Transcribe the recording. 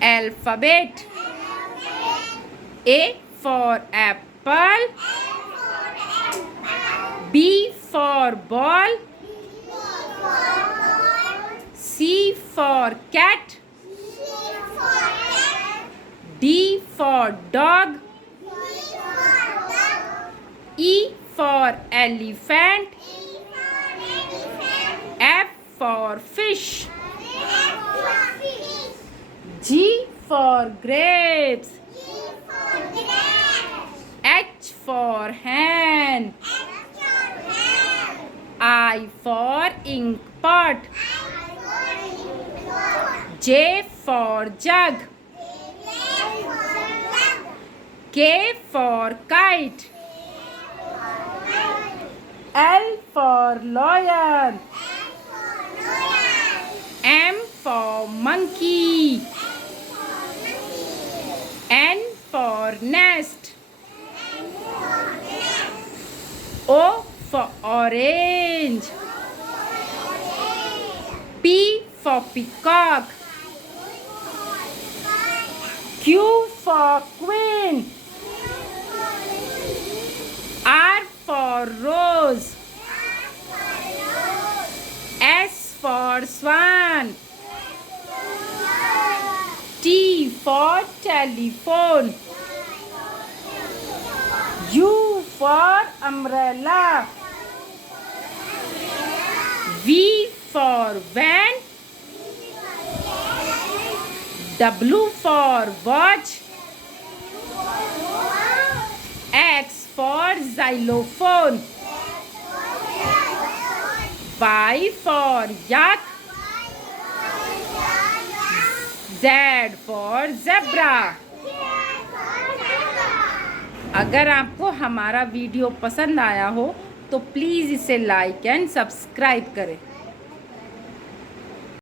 Alphabet. A for apple. B for ball. C for cat. D for dog. E for elephant. F for fish. G for grapes. H for hen. I for ink pot. J for jug. K for kite. L for lion. M for monkey. N for nest. O for orange. P for peacock. Q for queen. R for rose. S for swan. T for telephone. U for umbrella. V for van. W for watch. X for xylophone. Y for yak. Z for zebra. अगर आपको हमारा video पसंद आया हो तो please इसे like and subscribe करें।